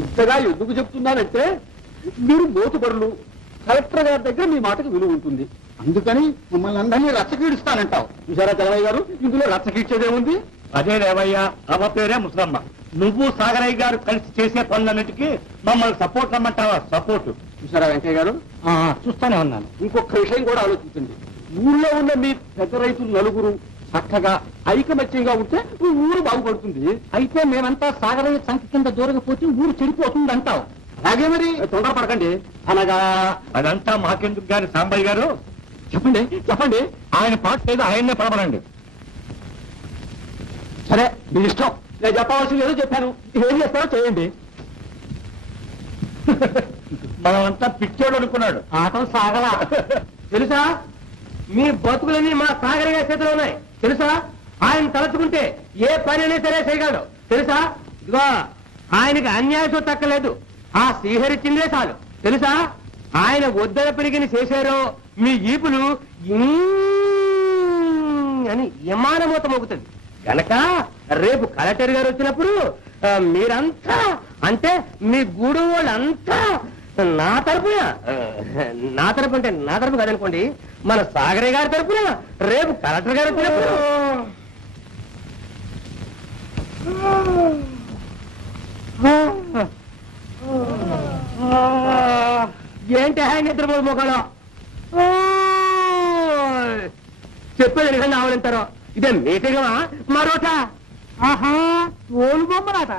ఇంతగా ఎందుకు చెప్తున్నానంటే మీరు మోతుబరులు, కలెక్టర్ గారి దగ్గర మీ మాటకు విలువ ఉంటుంది. అందుకని మమ్మల్ని అందరినీ రచ్చకీడుస్తానంటావు. చూసారా చలవయ్య గారు, ఇందులో రచ్చకీడ్చేదేముంది? అదే రేవయ్యా, అవ పేరే ముసలమ్మ. నువ్వు సాగరయ్య గారు కలిసి చేసే పనులన్నిటికీ మమ్మల్ని సపోర్ట్ అమ్మంటావా? సపోర్ట్. చూసారా వెంకయ్య గారు, చూస్తానే ఉన్నాను. ఇంకొక విషయం కూడా ఆలోచించండి. ఊళ్ళో ఉన్న మీ పెద్ద రైతులు నలుగురు చక్కగా ఐకమత్యంగా ఉంటే ఊరు బాగుపడుతుంది. అయితే మేమంతా సాగరయ్య సంఖ్య కింద దూరకపోతే ఊరు చెడిపోతుంది అంటావు. అలాగే మరి, తొందరపడకండి. అనగా అదంతా మాకెందుకు గాని సాంబయ్య గారు చెప్పండి చెప్పండి. ఆయన పాట ఏదో ఆయన్నే పడమనండి. సరే మీ ఇష్టం. నేను చెప్పవలసింది ఏదో చెప్పాను, ఏం చేస్తారో చేయండి. మనమంతా పిచ్చోడు అనుకున్నాడు. ఆటం సాగలా. తెలుసా, మీ బతుకులన్నీ మా సాగరయ్య చేతిలో ఉన్నాయి. తెలుసా, ఆయన తలుచుకుంటే ఏ పని అయినా సరే చేయగలడు. తెలుసా, ఇదిగో ఆయనకి అన్యాయం తక్కలేదు. ఆ శ్రీహరిచ్చిందే చాలు. తెలుసా, ఆయన వద్దల పెరిగిన చేశారో మీ ఈపులు అని విమానమూత మోగుతుంది. గనక రేపు కలెక్టర్ గారు వచ్చినప్పుడు మీరంతా, అంటే మీ గూడు వాళ్ళంతా నా తరపున అంటే నా తరపు కదనుకోండి, మన సాగరయ్య గారి తరపున రేపు కలెక్టర్ గారు వచ్చినప్పుడు ఏంటి ఆయన నిద్రపోడు మొక్కలో చెప్పేది నిజంగా ఆవలింటారో. ఇదే మీటింగమా మరోట? ఆహా, ఓలు బొమ్మరాట.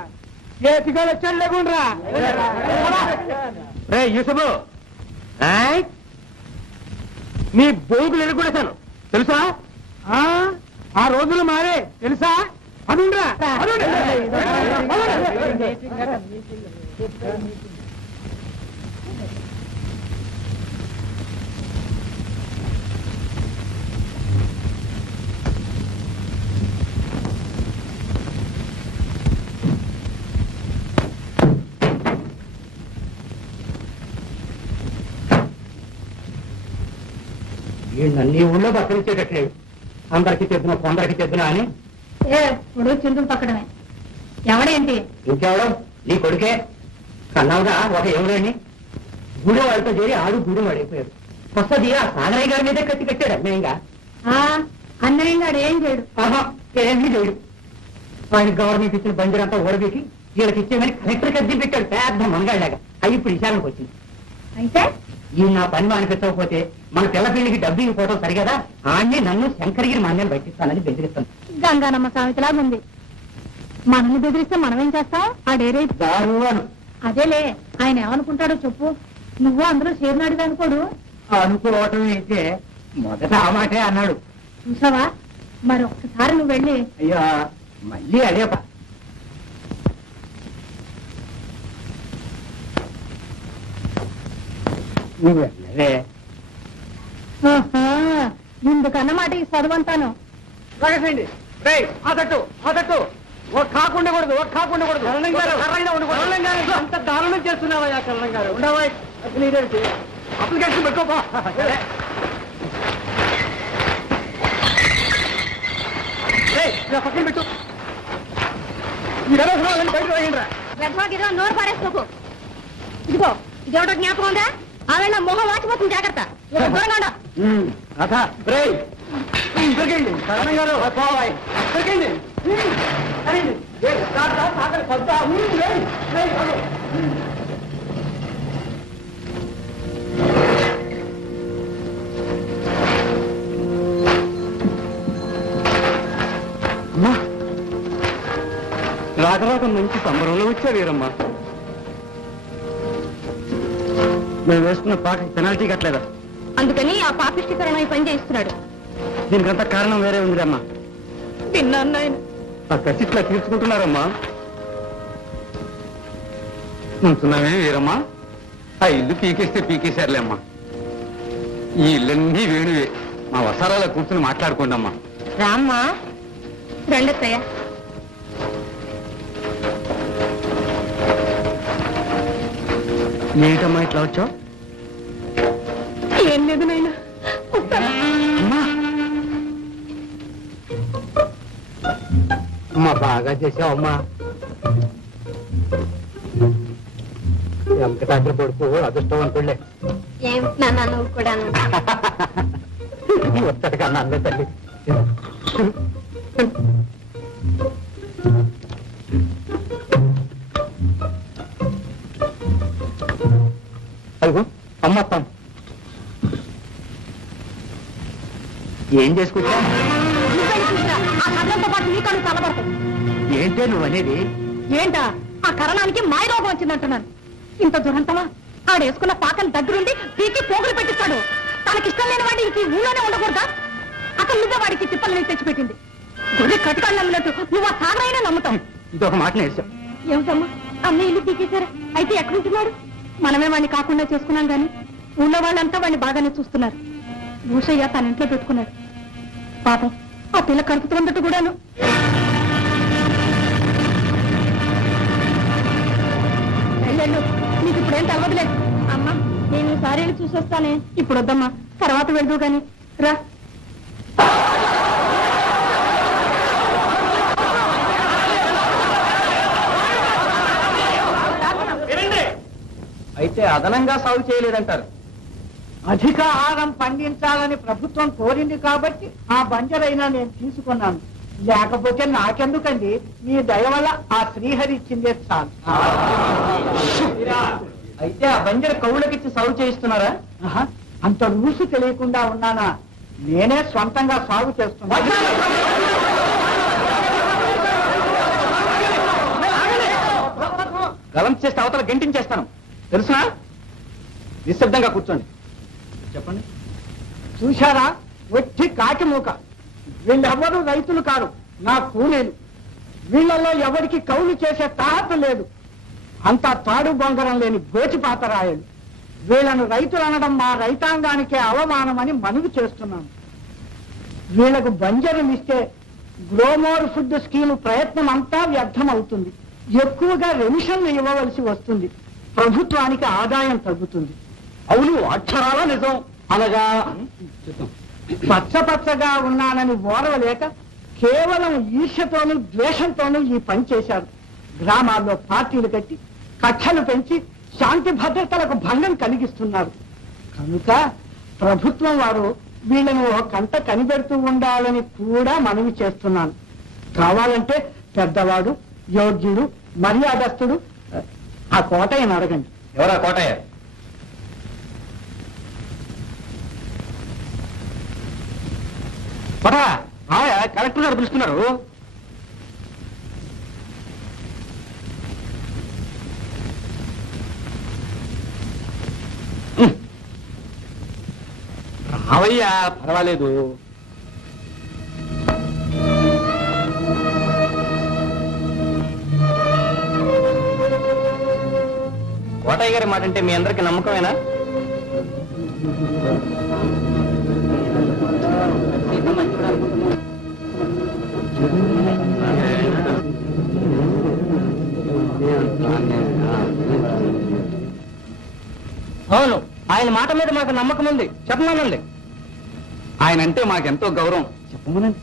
ఏటిగా వచ్చాడు లేకుండా రే యూసఫు, నీ బొంగులు ఎలుగుడేశాను. తెలుసా, ఆ రోజులు మారే. తెలుసా, అనుండ్రా. నీ ఊళ్ళో బతరించేటట్లేదు. అందరికి తెద్దునా కొందరికి తెద్దునా అని ఇప్పుడు చిందులు పక్కడమే. ఎవడేంటి? ఇంకెవడం? నీ కొడుకే. కన్నావుగా ఒక ఎవరండి గుడి వాళ్ళతో చేరి ఆడు గుడి వాడైపోయాడు. వస్తుంది ఆ సాగరయ్య గారి మీదే కట్టి కట్టాడు అన్యాయంగా. అన్యాయంగా ఏం చేయడు. ఏమీ చేయడు. ఆయన గవర్నమెంట్ ఇచ్చిన బంజరంతా ఓడబెట్టి వీళ్ళకి ఇచ్చేమని కలెక్టర్ కద్ది పెట్టాడు పెద్ద మనగాళ్ళగా. అవి ఇప్పుడు విషయానికి వచ్చింది. అయితే ఈ నా పని అనిపించకపోతే మన పిల్లపిల్లికి డబ్బు ఇవ్వకపోవడం సరిగదా, ఆన్నే నన్ను శంకరగిరి మాన్యాలు బయటిస్తానని బెదిరిస్తాను. గంగానమ్మ సామెతలాగా ఉంది. మనల్ని బెదిరిస్తే మనమేం చేస్తాం? ఆ డేరే అదేలే. ఆయన ఏమనుకుంటాడో చెప్పు. నువ్వు అందరూ చేరినాడు అనుకోడు. అనుకోవటం అయితే మొదట ఆ మాటే అన్నాడు. చూసావా, మరి ఒక్కసారి నువ్వు వెళ్ళి. అయ్యా, మళ్ళీ అదే నువ్వు వెళ్ళవే. ఇందుకన్నమాట ఈ చదువంతాను. రాగండి రే. ఆ తట్టు ఒక కాకుండకూడదు, ఒక కాకుండకూడదు. అంత దారుణం చేస్తున్నావా కరణం గారు? ఉండవా నీరేంటి అప్లికేషన్ పెట్టుకోపా. పక్కన పెట్టు. ఈ రథం బయట రాయండిరా. ఇదో నోరు పారేసుకోకు. ఇదిగో ఇదేమిటో జ్ఞాపకం ఉందా? ఆవేళ మొహం వాచిపోతుంది, జాగ్రత్త. దొరికండి కరణం గారు. దొరికండి. రాకరాక మంచి సంబరంలో వచ్చా వీరమ్మా. మేము వేస్తున్న పాటకి పెనాల్టీ కట్టలేదా? అందుకని ఆ పాపిష్టీకరణ పని చేయిస్తున్నాడు. దీనికంతా కారణం వేరే ఉందిరమ్మా. విన్నాను. ఆ కసిట్లా తీర్చుకుంటున్నారమ్మా. ఉంటున్నామే వీరమ్మా. ఆ ఇల్లు పీకేస్తే పీకేశారులే అమ్మా. ఈ ఇల్లన్నీ వేణువే. మా వసారాలో కూర్చుని మాట్లాడుకోండి అమ్మా. రామ్మా, రెండత్తయ్య. ఏంటమ్మా ఇట్లా వచ్చావు? ఏం లేదు నాయనా. అమ్మా బాగా చేసావమ్మా. వెంకటాద్రి కొడుకు అదృష్టం అనుకోలే ఏమిటి నువ్వు కూడా వచ్చాడు కన్నా అన్నే తల్లి. అదిగో అమ్మత్తాం. ఏం చేసుకుంటా? ఏంటో నువ్వు అనేది? ఏంటా ఆ కరణానికి మాయరోగం వచ్చిందంటున్నాను. ఇంత దురంతమా? ఆడేసుకున్న పాకల దగ్గరుండి పీకి పోగులు పెట్టిస్తాడు. తనకిష్టం లేని వాడి ఇంక ఊళ్ళోనే ఉండకూడదా? అక్కడ నువ్వే వాడికి తిప్పలని తెచ్చిపెట్టింది. గొర్రె కటికాళ్ళు నమ్మినట్టు నువ్వు ఆ సాగరైనా నమ్ముతావు. ఇదొక మాట నేర్చావు. ఏమిటమ్మా అన్న ఇల్లు పీకేశారా? అయితే ఎక్కడుంటున్నాడు? మనమే వాడిని కాకుండా చేసుకున్నాం గాని ఊళ్ళో వాళ్ళంతా వాడిని బాగానే చూస్తున్నారు. భూషయ్య తన ఇంట్లో పెట్టుకున్నాడు. పాపం ఆ పిల్ల కడుపుతున్నట్టు కూడాను. వెళ్ళు, నీకు ఇప్పుడేం తెలవదులే. అమ్మా నేను ఈసారి చూసి వస్తానే. ఇప్పుడు వద్దమ్మా, తర్వాత వెళ్దు గాని రా. అయితే అదనంగా సాగు చేయలేదంటారు? అధిక ఆహారం పండించాలని ప్రభుత్వం కోరింది కాబట్టి ఆ బంజరైనా నేను తీసుకున్నాను. లేకపోతే నాకెందుకండి, మీ దయ వల్ల ఆ శ్రీహరి ఇచ్చిందే చాలు. అయితే ఆ బంజర కౌళ్ళకిచ్చి సాగు చేయిస్తున్నారా? అంత రూసు తెలియకుండా ఉన్నానా? నేనే స్వంతంగా సాగు చేస్తున్నా. గలం చేస్తే అవతల గంటించేస్తాను తెలుసునా? నిశ్శబ్దంగా కూర్చోండి. చెప్పండి. చూశారా, వచ్చి కాకి మూక. వీళ్ళెవ్వరూ రైతులు కారు, నా కూలీలు. వీళ్ళల్లో ఎవరికి కౌలు చేసే తాహత లేదు. అంతా తాడు బొంగరం లేని గోచిపాతరాయలు. వీళ్ళను రైతులు అనడం మా రైతాంగానికే అవమానమని మనవి చేస్తున్నాను. వీళ్లకు బంజరునిస్తే గ్రోమోర్ ఫుడ్ స్కీమ్ ప్రయత్నం అంతా వ్యర్థమవుతుంది. ఎక్కువగా రెమిషన్లు ఇవ్వవలసి వస్తుంది. ప్రభుత్వానికి ఆదాయం తగ్గుతుంది. అవును, అక్షరాల నిజం. అనగా పచ్చపచ్చగా ఉన్నానని ఓరవలేక కేవలం ఈర్ష్యతోనూ ద్వేషంతోనూ ఈ పని చేశారు. గ్రామాల్లో పార్టీలు కట్టి కక్షలు పెంచి శాంతి భద్రతలకు భంగం కలిగిస్తున్నారు. కనుక ప్రభుత్వం వారు వీళ్ళను ఒక కంట కనిపెడుతూ ఉండాలని కూడా మనవి చేస్తున్నాను. కావాలంటే పెద్దవాడు, యోగ్యుడు, మర్యాదస్తుడు ఆ కోటయ్యని అడగండి. ఎవరా కోటయ్య? కలెక్టర్ గారు పిలుస్తున్నారు. రావయ్యా, పర్వాలేదు. కోటయ్య గారి మాట అంటే మీ అందరికి నమ్మకమేనా? అవును, ఆయన మాట మీద మాకు నమ్మకం ఉంది. చెప్పమనండి. ఆయన అంటే మాకెంతో గౌరవం. చెప్పమనండి.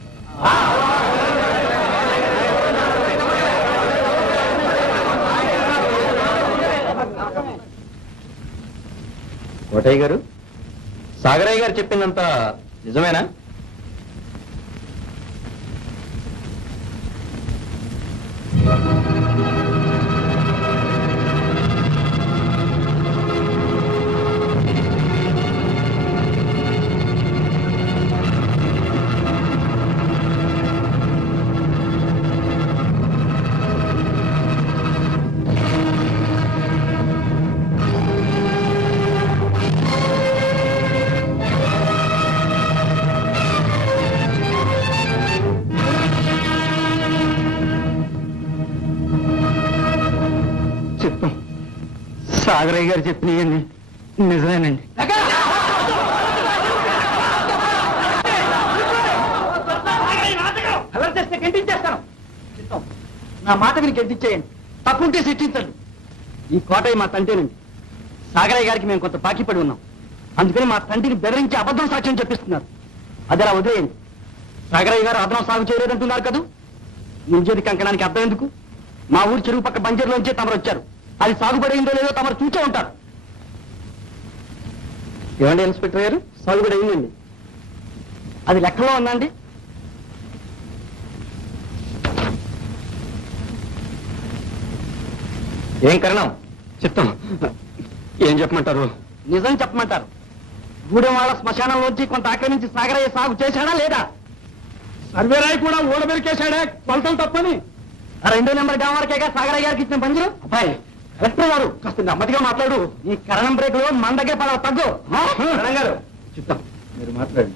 కోటయ్య గారు, సాగరయ్య గారు చెప్పిందంతా నిజమేనా? సాగరయ్య గారు చెప్పినవన్నీ నిజమేనండి. అలర్ చేస్తే గెంటించేస్తాను. నా మాట మీరు గెంటించేయండి. తప్పుంటే శిక్షించండి. ఈ కోటయ్య మా తండ్రినండి. సాగరయ్య గారికి మేము కొంత బాకీ పడి ఉన్నాం. అందుకని మా తండ్రిని బెదిరించి అబద్ధం సాక్ష్యం చెప్పిస్తున్నారు. అది అలా వదిలేయండి. సాగరయ్య గారు అదనం సాగు చేయలేదంటున్నారు కదా. నింజేది కంకణానికి అర్థం ఎందుకు? మా ఊరు చెరువు పక్క బంజర్లోంచే తమరు వచ్చారు. అది సాగుబడి లేదో తమరు చూసే ఉంటారు. ఏమండి ఇన్స్పెక్టర్ గారు, సాగుబడి అయిందండి. అది లెక్కలో ఉందండి. ఏం కరణం? చిత్తం ఏం చెప్పమంటారు? నిజం చెప్పమంటారు. గూడెం వాళ్ళ శ్మశానంలోంచి కొంత ఆక్రమించి సాగరయ్య సాగు చేశాడా లేదా? సర్వేరాయి కూడా ఊడబెరికేశాడే కొలతలు తప్పని. ఆ 2వ నెంబర్ గ్రామాలకేగా సాగరయ్య గారికి ఇచ్చిన పంజరు. అబ్బాయి కలెక్టర్ గారు కాస్త నెమ్మదిగా మాట్లాడు. ఈ కరణం బ్రేకులు మన దగ్గర పడవ తగ్గు. కరణం గారు చిత్తం మీరు మాట్లాడండి.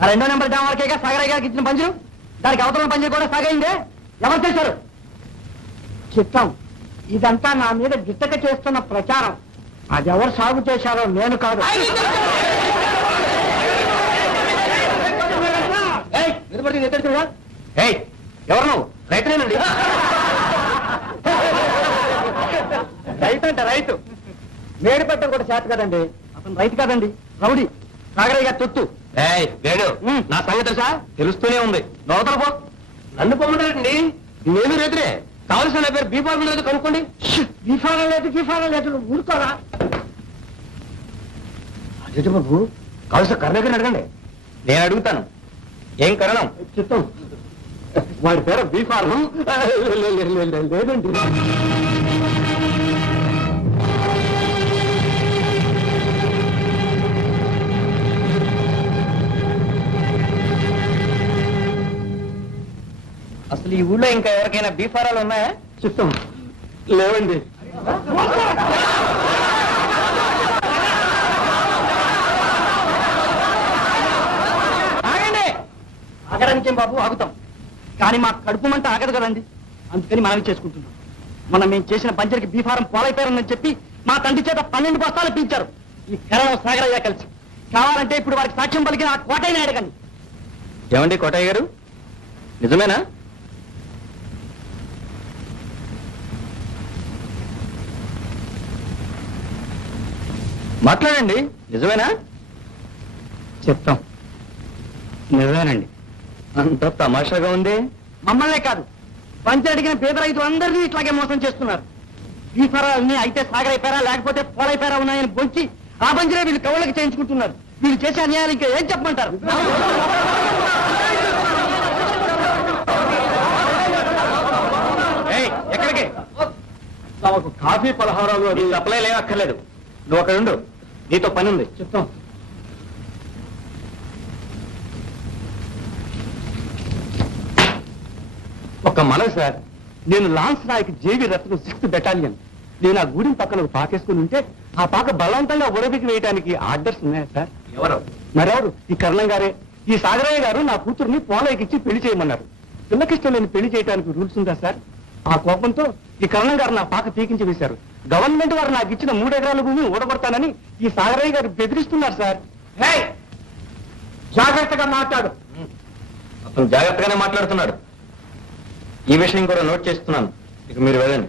ఆ 2వ నెంబర్ గ్రామాలకేగా సాగరయ్య గారికి ఇచ్చిన పంజరు. దానికి అవతల పంజరు కూడా సాగైందే. ఎవరు చేశారు? చిత్తం, ఇదంతా నా మీద గిట్టక చేస్తున్న ప్రచారం. అదెవరు సాగు చేశారో నేను కాదు. ఎవరు నువ్వు? రైతులేనండి. రైతు అంటే రైతు. మేడి పట్టం కూడా చేత కదండి. అతను రైతు కాదండి, రౌడీ. సాగరయ్య గారి తొత్తు. వేణు నా సంగతి తెలుసా? తెలుస్తూనే ఉంది. నోతల పో. నన్ను పొమ్మంటారండి. నేను రైతులే. కావలసిన నా పేరు బీఫార్మ్ లేదు కనుక్కోండి. బీఫారం లేదు నువ్వు ఊరుకోరా. అదే బాబు, కావలసిన కర్ణగారిని అడగండి. నేను అడుగుతాను. ఏం కరణం? చిత్తం, వాడి పేరు బీఫార్మ్ లేదండి. అసలు ఈ ఊళ్ళో ఇంకా ఎవరికైనా బీఫారాలు ఉన్నాయా? చిత్తం లేవండి. ఆగండి. ఆగడానికి ఏం బాబు, ఆగుతాం. కానీ మా కడుపు మంట ఆగదు కదండి. అందుకని మనవి చేసుకుంటున్నాం. మనం మేము చేసిన పంచర్కి బీఫారం పోలైపోయారని చెప్పి మా తండ్రి చేత 12 బస్తాలు పీల్చారు ఈ కరణం సాగరయ్య కలిసి. కావాలంటే ఇప్పుడు వారికి సాక్ష్యం పలికిన ఆ కోటయ్యని అడగండి. ఏమండి కోటయ్య గారు, నిజమేనా? మాట్లాడండి. నిజమేనా? చెప్తాం. నిజమేనండి. అంత తమాషాగా ఉంది. మమ్మల్నే కాదు, పంచర్ అడిగిన పేద రైతులు అందరినీ ఇట్లాగే మోసం చేస్తున్నారు. ఈ ఫరాలన్నీ అయితే సాగరైపోయారా లేకపోతే పోలైపోయారా ఉన్నాయని బొంచి ఆ పంచరే వీళ్ళు కవులకు చేయించుకుంటున్నారు. వీళ్ళు చేసే అన్యాయాలు ఇంకా ఏం చెప్పమంటారు? ఎక్కడికి? తమకు కాఫీ పలహారాలు అది సప్లై లేవక్కర్లేదు. నువ్వు అక్కడ ఉండు, నీతో పని ఉంది. చిత్తం. ఒక మనవి సార్, నేను లాన్స్ నాయక్ జేవి రత్న 6th బెటాలియన్. నేను ఆ గూడెం పక్కన ఒక పాకేసుకుని ఉంటే ఆ పాక బలవంతంగా ఉడబికి వేయడానికి ఆర్డర్స్ ఉన్నాయా సార్? ఎవరు? మరెవరు? ఈ కర్ణం గారే. ఈ సాగరయ్య గారు నా కూతుర్ని పోలయ్యకిచ్చి పెళ్లి చేయమన్నారు. పిల్లకిష్టం లేని పెళ్లి చేయడానికి రూల్స్ ఉందా సార్? ఆ కోపంతో ఈ కర్ణం గారు నా పాక పీకించి వేశారు. గవర్నమెంట్ వారు నాకు ఇచ్చిన 3 ఎకరాల భూమి ఊడగొడతానని ఈ సాగరయ్య గారు బెదిరిస్తున్నారు సార్. జాగ్రత్తగా మాట్లాడు. అతను జాగ్రత్తగానే మాట్లాడుతున్నాడు. ఈ విషయం కూడా నోట్ చేస్తున్నాను. ఇక మీరు వెళ్ళండి.